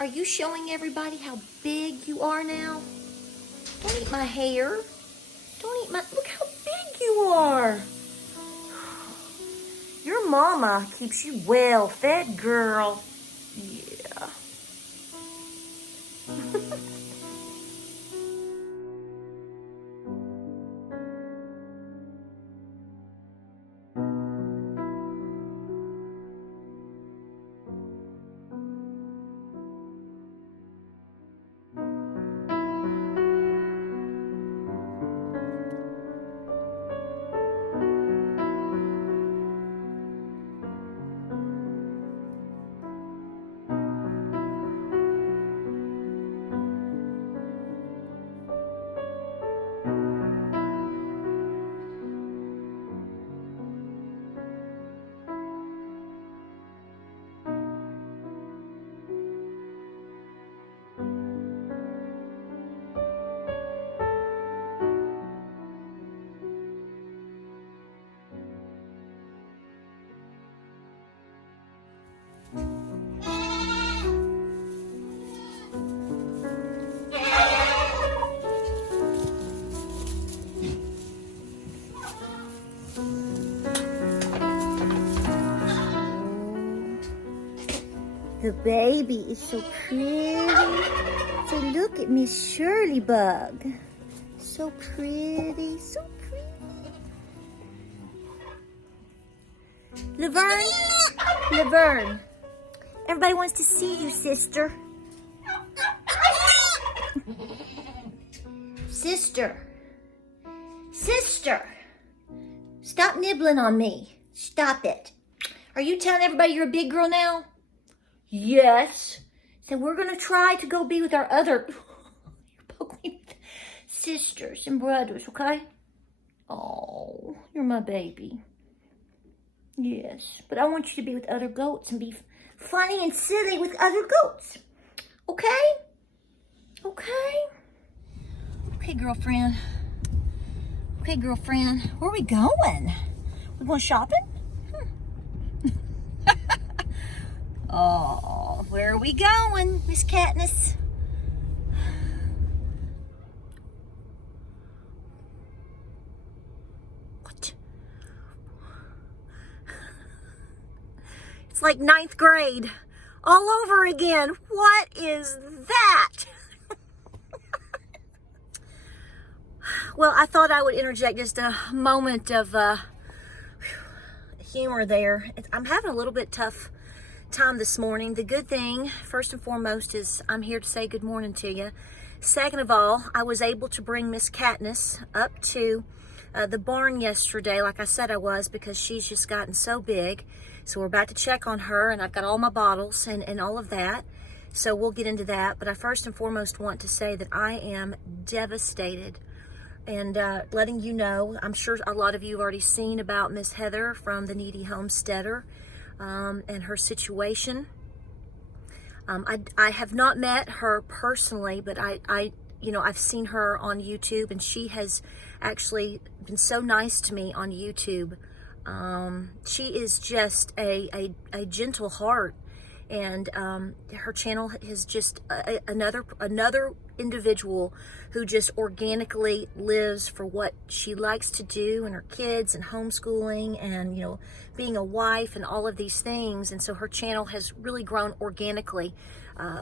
Are you showing everybody how big you are now? Don't eat my hair. Don't eat my... Look how big you are. Your mama keeps you well fed, girl. Yeah. The baby is so pretty. So look at Miss Shirley Bug. So pretty, so pretty. Laverne, Laverne. Everybody wants to see you, sister. Sister. Sister. Stop nibbling on me. Stop it. Are you telling everybody you're a big girl now? Yes. So we're going to try to go be with our other sisters and brothers, okay? Oh, you're my baby. Yes. But I want you to be with other goats and be funny and silly with other goats. Okay? Okay? Okay, girlfriend. Okay, girlfriend. Where are we going? We going shopping? Oh, where are we going, Miss Katniss? What? It's like 9th grade all over again. What is that? Well, I thought I would interject just a moment of humor there. I'm having a little bit tough time this morning. The good thing, first and foremost, is I'm here to say good morning to you. Second of all, I was able to bring Miss Katniss up to the barn yesterday, like I said I was, because she's just gotten so big. So we're about to check on her, and I've got all my bottles and all of that. So we'll get into that. But I first and foremost want to say that I am devastated. And letting you know, I'm sure a lot of you have already seen about Miss Heather from the Kneady Homesteader. And her situation. I have not met her personally, but I've seen her on YouTube, and she has actually been so nice to me on YouTube. She is just a gentle heart, and her channel is just another individual who just organically lives for what she likes to do, and her kids, and homeschooling, and being a wife, and all of these things. And so her channel has really grown organically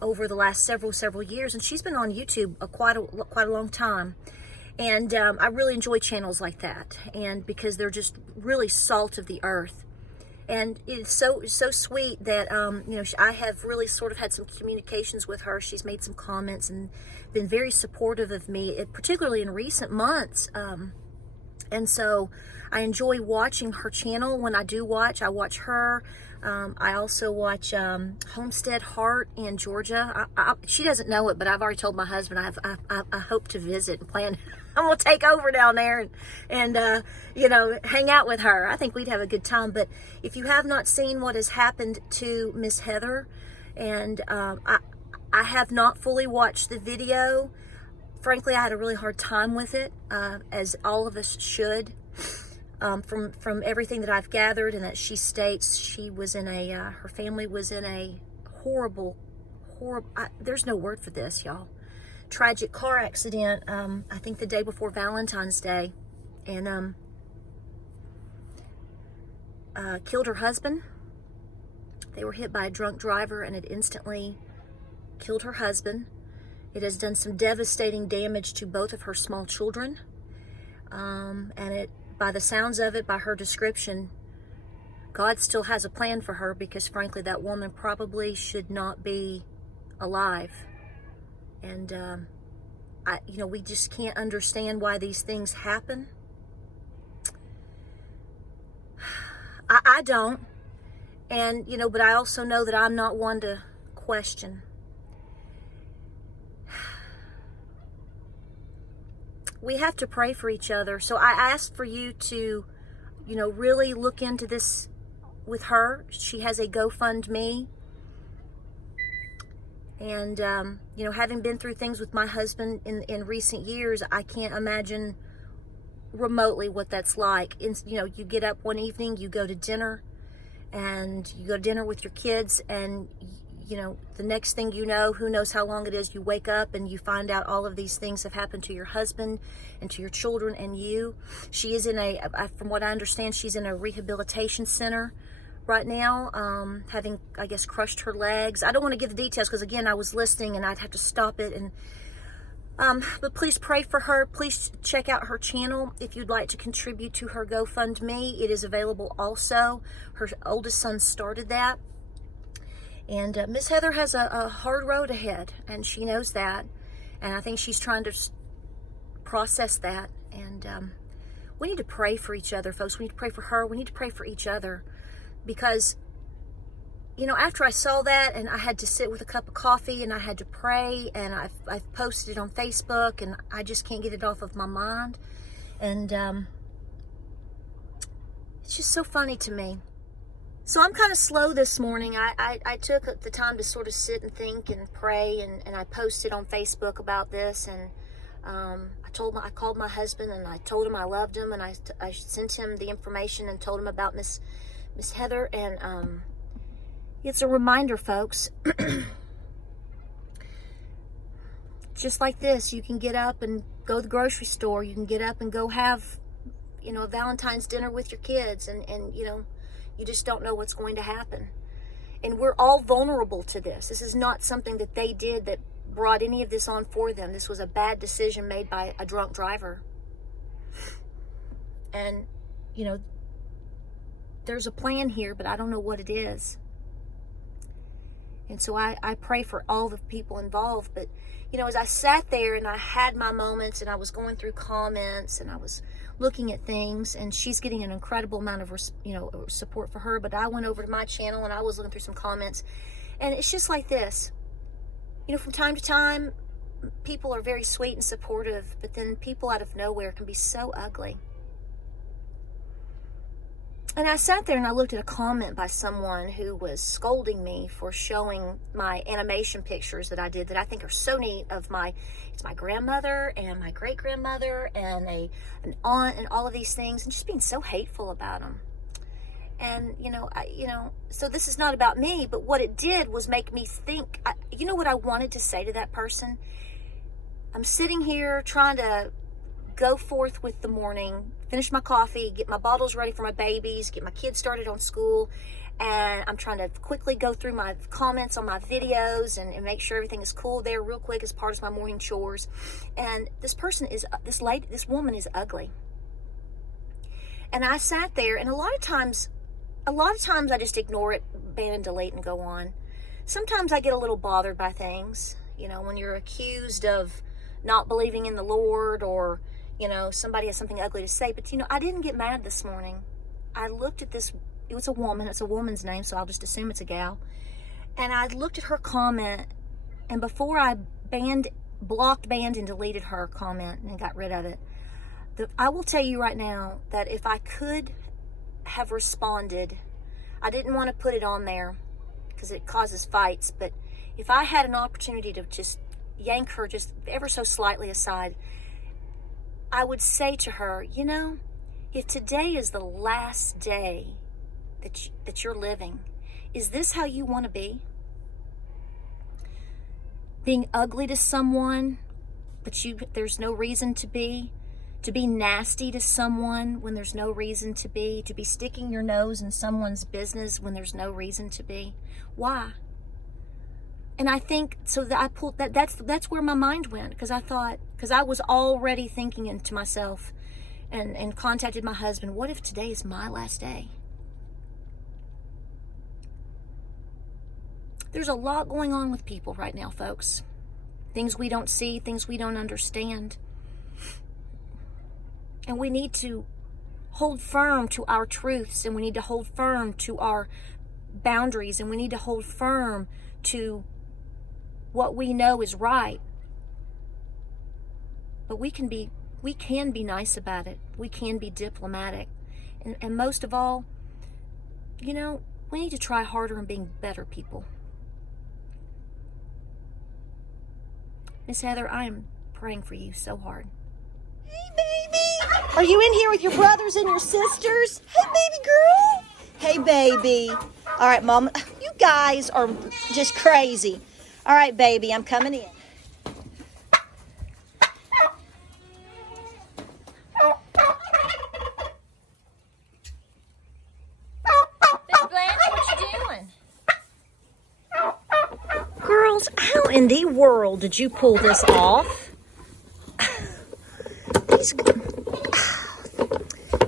over the last several years, and she's been on YouTube quite a long time. And I really enjoy channels like that, and because they're just really salt of the earth. And it's so sweet that, I have really sort of had some communications with her. She's made some comments and been very supportive of me, particularly in recent months. And so I enjoy watching her channel. When I do watch, I watch her. I also watch Homestead-Heart in Georgia. She doesn't know it, but I've already told my husband I hope to visit and plan. I'm going to take over down there and hang out with her. I think we'd have a good time. But if you have not seen what has happened to Miss Heather, and I have not fully watched the video. Frankly, I had a really hard time with it, as all of us should. From everything that I've gathered, and that she states she was in her family was in a horrible horrible, there's no word for this, y'all. Tragic car accident, I think the day before Valentine's Day, and killed her husband. They were hit by a drunk driver, and it instantly killed her husband. It has done some devastating damage to both of her small children. And it, by the sounds of it, by her description, God still has a plan for her, because frankly, that woman probably should not be alive. And, we just can't understand why these things happen. I don't. And, but I also know that I'm not one to question. We have to pray for each other. So I ask for you to, really look into this with her. She has a GoFundMe. And, having been through things with my husband in recent years, I can't imagine remotely what that's like. You get up one evening, you go to dinner, and you go to dinner with your kids, and, the next thing you know, who knows how long it is, you wake up and you find out all of these things have happened to your husband and to your children and you. She is from what I understand, she's in a rehabilitation center right now, having, I guess, crushed her legs. I don't want to give the details because, again, I was listening and I'd have to stop it. But please pray for her. Please check out her channel if you'd like to contribute to her GoFundMe. It is available also. Her oldest son started that. And Miss Heather has a hard road ahead, and she knows that. And I think she's trying to process that. And we need to pray for each other, folks. We need to pray for her. We need to pray for each other. Because, after I saw that, and I had to sit with a cup of coffee, and I had to pray, and I've posted it on Facebook, and I just can't get it off of my mind. And it's just so funny to me. So I'm kind of slow this morning. I took the time to sort of sit and think and pray, and I posted on Facebook about this, and I called my husband, and I told him I loved him, and I sent him the information and told him about Miss Heather. And it's a reminder, folks. Just like this, you can get up and go to the grocery store. You can get up and go have, a Valentine's dinner with your kids, and you just don't know what's going to happen. And we're all vulnerable to this. This is not something that they did that brought any of this on for them. This was a bad decision made by a drunk driver. And, there's a plan here, but I don't know what it is. And so I pray for all the people involved. But, as I sat there and I had my moments, and I was going through comments, and I was looking at things, and she's getting an incredible amount of, support for her. But I went over to my channel, and I was looking through some comments, and it's just like this. From time to time, people are very sweet and supportive, but then people out of nowhere can be so ugly. And I sat there and I looked at a comment by someone who was scolding me for showing my animation pictures that I did that I think are so neat of it's my grandmother and my great-grandmother and an aunt and all of these things, and just being so hateful about them. And, so this is not about me, but what it did was make me think, what I wanted to say to that person? I'm sitting here trying to go forth with the morning, finish my coffee, get my bottles ready for my babies, get my kids started on school, and I'm trying to quickly go through my comments on my videos and make sure everything is cool there real quick as part of my morning chores. And this woman is ugly. And I sat there, and a lot of times I just ignore it, ban and delete, and go on. Sometimes I get a little bothered by things, when you're accused of not believing in the Lord, or somebody has something ugly to say. But, I didn't get mad this morning. I looked at this. It was a woman. It's a woman's name, so I'll just assume it's a gal. And I looked at her comment, and before I blocked, banned, and deleted her comment and got rid of it, I will tell you right now that if I could have responded, I didn't want to put it on there because it causes fights, but if I had an opportunity to just yank her just ever so slightly aside, I would say to her, if today is the last day that you're living, is this how you want to be? being ugly to someone, but there's no reason to be nasty to someone when there's no reason to be sticking your nose in someone's business when there's no reason to be. Why? And I think, so that I pulled that's where my mind went, because I was already thinking into myself and contacted my husband, what if today is my last day? There's a lot going on with people right now, folks. Things we don't see, things we don't understand. And we need to hold firm to our truths, and we need to hold firm to our boundaries, and we need to hold firm to what we know is right. But we can be nice about it. We can be diplomatic. And most of all, we need to try harder in being better people. Miss Heather, I am praying for you so hard. Hey, baby. Are you in here with your brothers and your sisters? Hey, baby girl. Hey, baby. All right, Mom. You guys are just crazy. All right, baby, I'm coming in. Miss Blanche, what you doing? Girls, how in the world did you pull this off?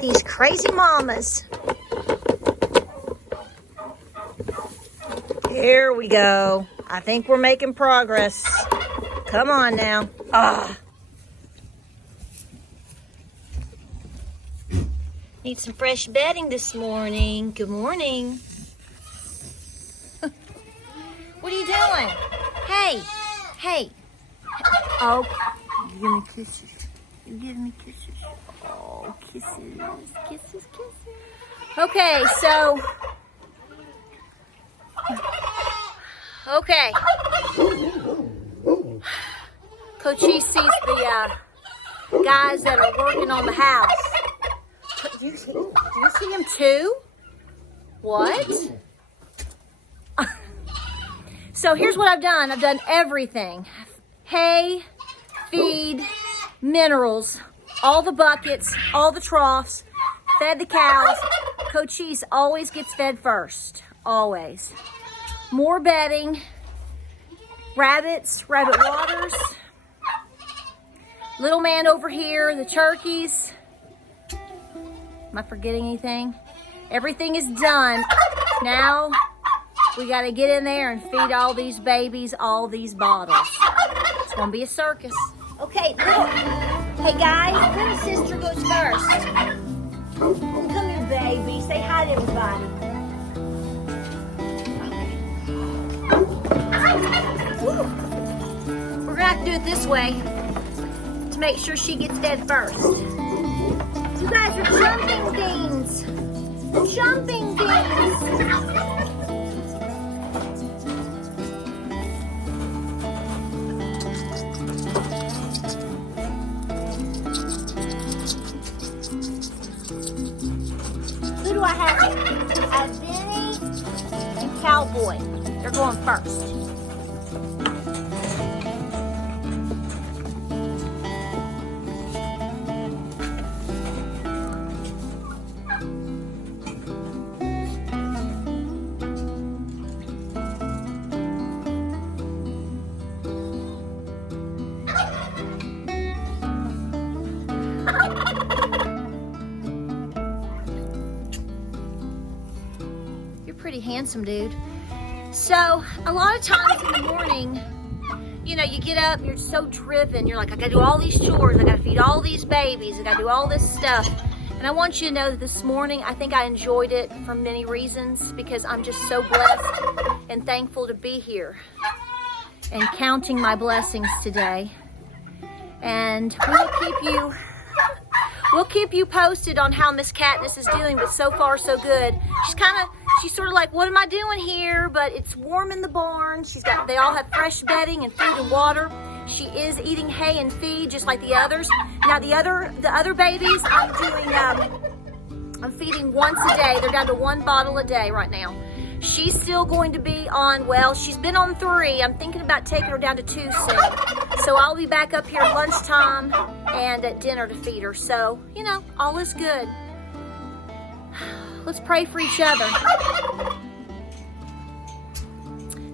These crazy mamas. Here we go. I think we're making progress. Come on now. Need some fresh bedding this morning. Good morning. What are you doing? Hey. Oh, you give me kisses. You give me kisses. Oh, kisses. Okay, so. Okay. Coachie sees the guys that are working on the house. Do you see him too? What? So here's what I've done. I've done everything. Hay, feed, minerals, all the buckets, all the troughs, fed the cows. Coachise always gets fed first. Always. More bedding, rabbit waters, little man over here, the turkeys. Am I forgetting anything? Everything is done. Now we got to get in there and feed all these babies all these bottles. It's going to be a circus. Okay, hey guys, little sister goes first. Come here, baby. Say hi to everybody. We're gonna have to do it this way to make sure she gets fed first. You guys are jumping beans. Jumping beans. Who do I have? I have Benny and Cowboy. They're going first. Pretty handsome, dude. So a lot of times in the morning, you get up, you're so driven, you're like, I gotta do all these chores, I gotta feed all these babies, I gotta do all this stuff. And I want you to know that this morning, I think I enjoyed it for many reasons, because I'm just so blessed and thankful to be here and counting my blessings today. And we'll keep you posted on how Miss Katniss is doing, but so far so good. She's sort of like, what am I doing here? But it's warm in the barn. They all have fresh bedding and food and water. She is eating hay and feed just like the others. Now the other babies, I'm feeding once a day. They're down to one bottle a day right now. She's still going to be on, well, she's been on 3. I'm thinking about taking her down to 2 soon. So I'll be back up here at lunchtime and at dinner to feed her. So, you know, all is good. Let's pray for each other.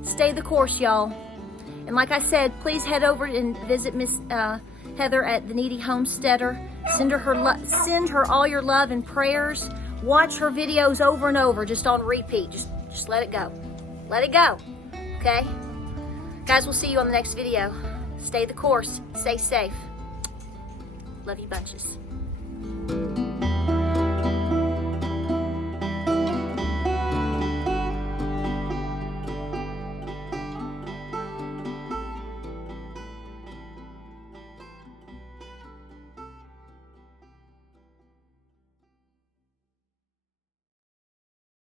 Stay the course, y'all. And like I said, please head over and visit Miss Heather at the Kneady Homesteader. Send her all your love and prayers. Watch her videos over and over, just on repeat. Just let it go. Let it go. Okay? Guys, we'll see you on the next video. Stay the course. Stay safe. Love you bunches.